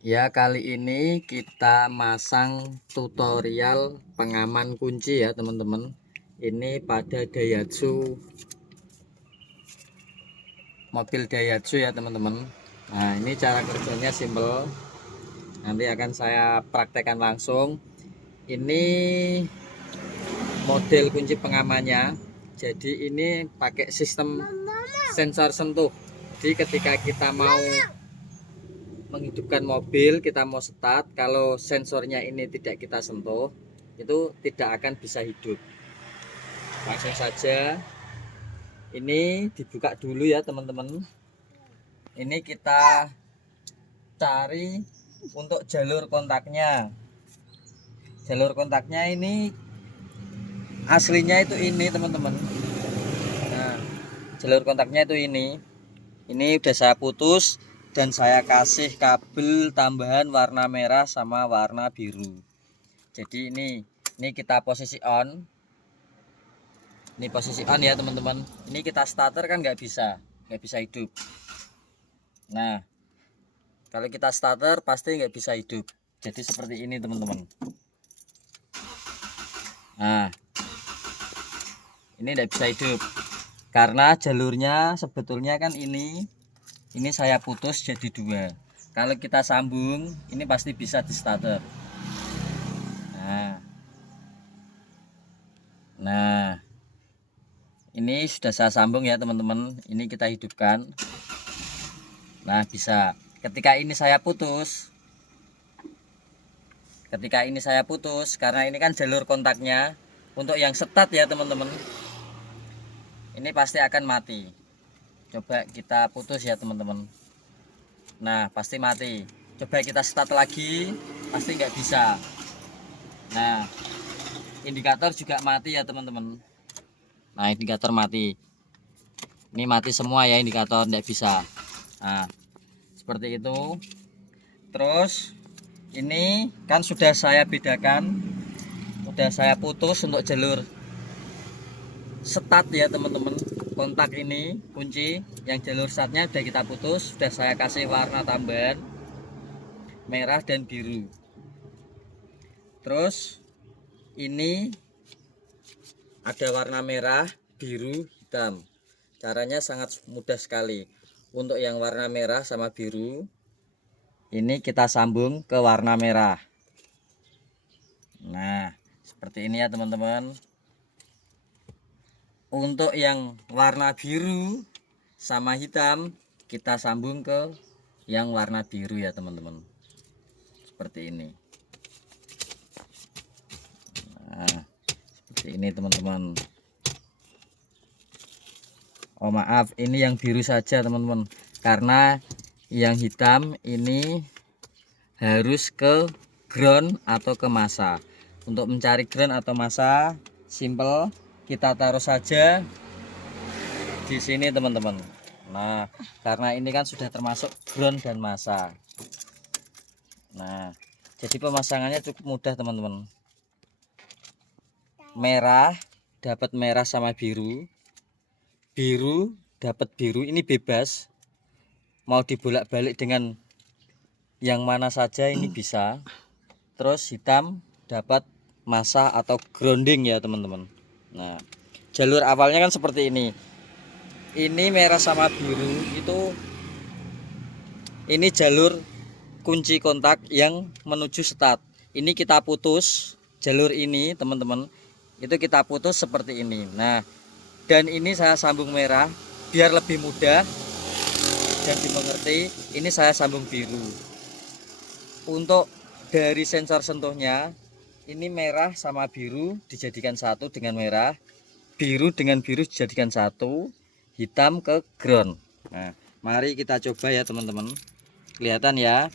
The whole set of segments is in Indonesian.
Ya, kali ini kita masang tutorial pengaman kunci ya teman-teman. Ini pada Daihatsu, mobil Daihatsu ya teman-teman. Nah, ini cara kerjanya simple. Nanti akan saya praktekkan langsung. Ini model kunci pengamannya. Jadi ini pakai sistem sensor sentuh. Jadi ketika kita mau menghidupkan mobil, kita mau start, kalau sensornya ini tidak kita sentuh, itu tidak akan bisa hidup. Langsung saja ini dibuka dulu ya teman-teman. Ini kita cari untuk jalur kontaknya. Jalur kontaknya ini aslinya itu ini teman-teman. Nah, jalur kontaknya itu ini udah saya putus dan saya kasih kabel tambahan warna merah sama warna biru. Jadi ini kita posisi on. Ini posisi on ya teman-teman. Ini kita starter kan nggak bisa hidup. Nah, kalau kita starter pasti nggak bisa hidup. Jadi seperti ini teman-teman. Nah, ini nggak bisa hidup karena jalurnya sebetulnya kan ini saya putus jadi dua. Kalau kita sambung ini pasti bisa di starter. Nah, ini sudah saya sambung ya teman-teman. Ini kita hidupkan. Nah, bisa. Ketika ini saya putus, karena ini kan jalur kontaknya untuk yang start ya teman-teman, ini pasti akan mati. Coba kita putus ya teman-teman. Nah, pasti mati. Coba kita start lagi, pasti nggak bisa. Nah, indikator juga mati ya teman-teman. Nah, indikator mati. Ini mati semua ya, indikator nggak bisa. Nah, seperti itu. Terus ini kan sudah saya bedakan, sudah saya putus untuk jalur start ya teman-teman. Kontak ini kunci yang jalur startnya sudah kita putus, sudah saya kasih warna tambahan merah dan biru. Terus ini ada warna merah, biru, hitam. Caranya sangat mudah sekali. Untuk yang warna merah sama biru, ini kita sambung ke warna merah. Nah, seperti ini ya teman-teman. Untuk yang warna biru sama hitam, kita sambung ke yang warna biru ya teman-teman. Seperti ini. Nah, seperti ini teman-teman. Oh maaf, ini yang biru saja teman-teman. Karena yang hitam ini harus ke ground atau ke masa. Untuk mencari ground atau masa, simple, kita taruh saja di sini teman-teman. Nah, karena ini kan sudah termasuk ground dan masa. Nah, jadi pemasangannya cukup mudah teman-teman. Merah dapat merah sama biru, biru dapat biru, ini bebas. Mau dibolak-balik dengan yang mana saja ini bisa. Terus hitam dapat masa atau grounding ya teman-teman. Nah, jalur awalnya kan seperti ini. Ini merah sama biru itu, ini jalur kunci kontak yang menuju start. Ini kita putus jalur ini teman-teman. Itu kita putus seperti ini. Nah, dan ini saya sambung merah biar lebih mudah dan dimengerti. Ini saya sambung biru. Untuk dari sensor sentuhnya, ini merah sama biru dijadikan satu dengan merah, biru dengan biru dijadikan satu, hitam ke ground. Nah, mari kita coba ya teman-teman. Kelihatan ya.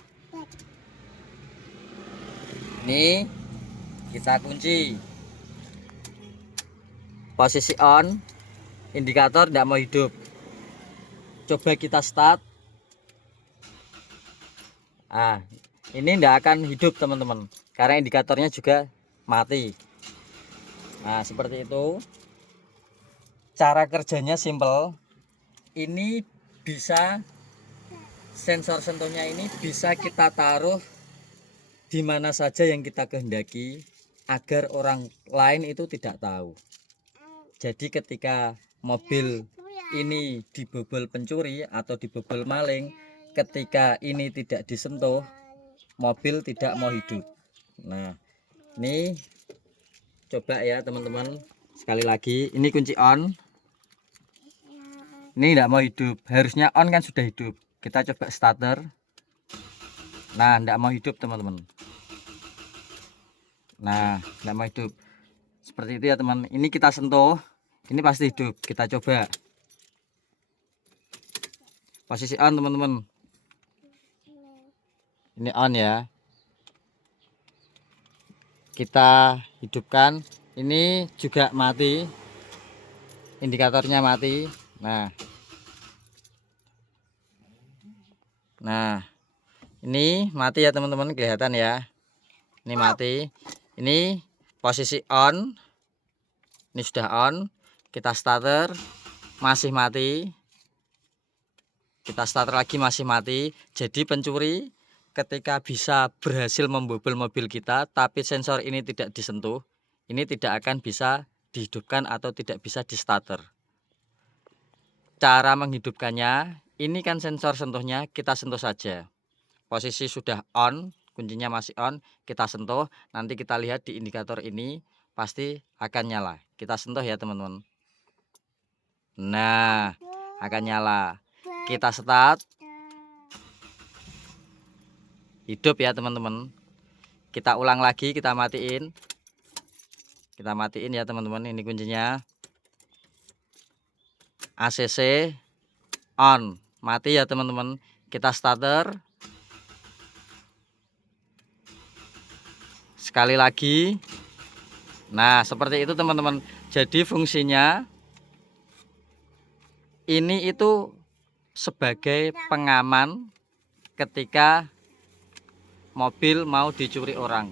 Ini kita kunci. Posisi on, indikator tidak mau hidup. Coba kita start. Nah, ini tidak akan hidup teman-teman, karena indikatornya juga mati. Nah, seperti itu. Cara kerjanya simple. Ini bisa sensor sentuhnya ini bisa kita taruh di mana saja yang kita kehendaki agar orang lain itu tidak tahu. Jadi ketika mobil ini dibobol pencuri atau dibobol maling, ketika ini tidak disentuh, mobil tidak mau hidup. Nah, ini coba ya teman-teman, sekali lagi, ini kunci on. Ini tidak mau hidup, harusnya on kan sudah hidup. Kita coba starter. Nah, tidak mau hidup teman-teman. Nah, tidak mau hidup. Seperti itu ya teman. Ini kita sentuh, ini pasti hidup. Kita coba. Posisi on teman-teman. Ini on ya. Kita hidupkan. Ini juga mati. Indikatornya mati. Nah, ini mati ya teman-teman, kelihatan ya. Ini mati. Ini posisi on. Ini sudah on. Kita starter, masih mati. Kita starter lagi, masih mati. Jadi pencuri ketika bisa berhasil membobol mobil kita, tapi sensor ini tidak disentuh, ini tidak akan bisa dihidupkan atau tidak bisa di starter. Cara menghidupkannya, ini kan sensor sentuhnya, kita sentuh saja. Posisi sudah on, kuncinya masih on, kita sentuh, nanti kita lihat di indikator ini pasti akan nyala. Kita sentuh ya teman-teman. Nah, akan nyala. Kita start. Hidup ya teman-teman. Kita ulang lagi, kita matiin. Kita matiin ya teman-teman, ini kuncinya. ACC on, mati ya teman-teman. Kita starter. Sekali lagi. Nah, seperti itu teman-teman. Jadi fungsinya ini itu sebagai pengaman ketika mobil mau dicuri orang.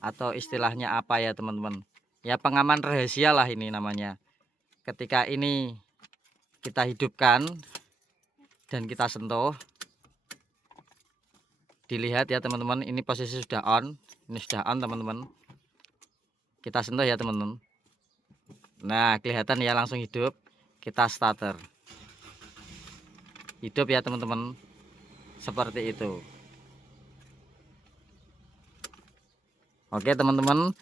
Atau istilahnya apa ya teman-teman? Ya pengaman rahasia lah ini namanya. Ketika ini kita hidupkan dan kita sentuh, dilihat ya teman-teman, ini posisi sudah on. Ini sudah on teman-teman. Kita sentuh ya teman-teman. Nah, kelihatan ya, langsung hidup. Kita starter. Hidup ya teman-teman. Seperti itu. Oke teman-teman,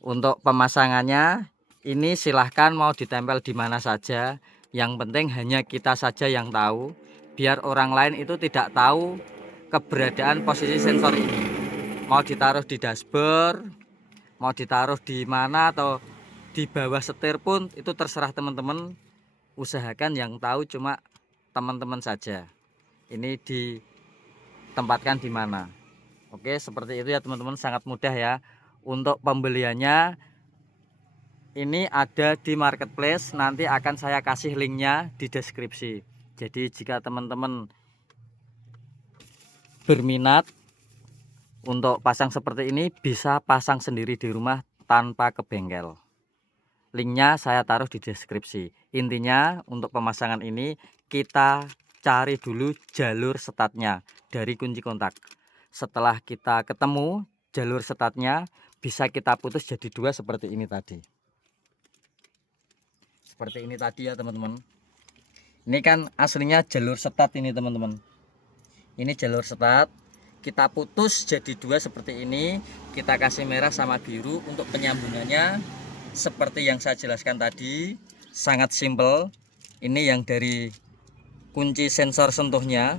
untuk pemasangannya ini silahkan mau ditempel di mana saja. Yang penting hanya kita saja yang tahu, biar orang lain itu tidak tahu keberadaan posisi sensor ini. Mau ditaruh di dashboard, mau ditaruh di mana, atau di bawah setir pun itu terserah teman-teman. Usahakan yang tahu cuma teman-teman saja. Ini ditempatkan di mana. Oke, seperti itu ya teman-teman, sangat mudah ya. Untuk pembeliannya ini ada di marketplace, nanti akan saya kasih linknya di deskripsi. Jadi jika teman-teman berminat untuk pasang seperti ini, bisa pasang sendiri di rumah tanpa ke bengkel. Linknya saya taruh di deskripsi. Intinya untuk pemasangan ini kita cari dulu jalur setatnya dari kunci kontak. Setelah kita ketemu jalur setatnya, bisa kita putus jadi dua seperti ini tadi. Seperti ini tadi ya teman-teman. Ini kan aslinya jalur setat ini teman-teman. Ini jalur setat. Kita putus jadi dua seperti ini. Kita kasih merah sama biru. Untuk penyambungannya seperti yang saya jelaskan tadi, sangat simple. Ini yang dari kunci sensor sentuhnya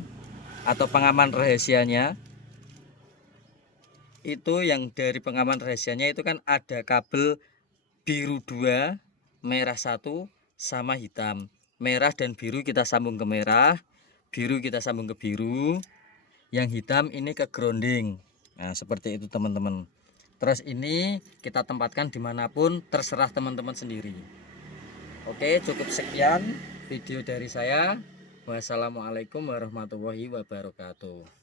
atau pengaman rahasianya. Itu yang dari pengaman rahasianya itu kan ada kabel biru 2, merah 1, sama hitam. Merah dan biru kita sambung ke merah, biru kita sambung ke biru, yang hitam ini ke grounding. Nah seperti itu teman-teman. Terus ini kita tempatkan dimanapun, terserah teman-teman sendiri. Oke, cukup sekian video dari saya. Wassalamualaikum warahmatullahi wabarakatuh.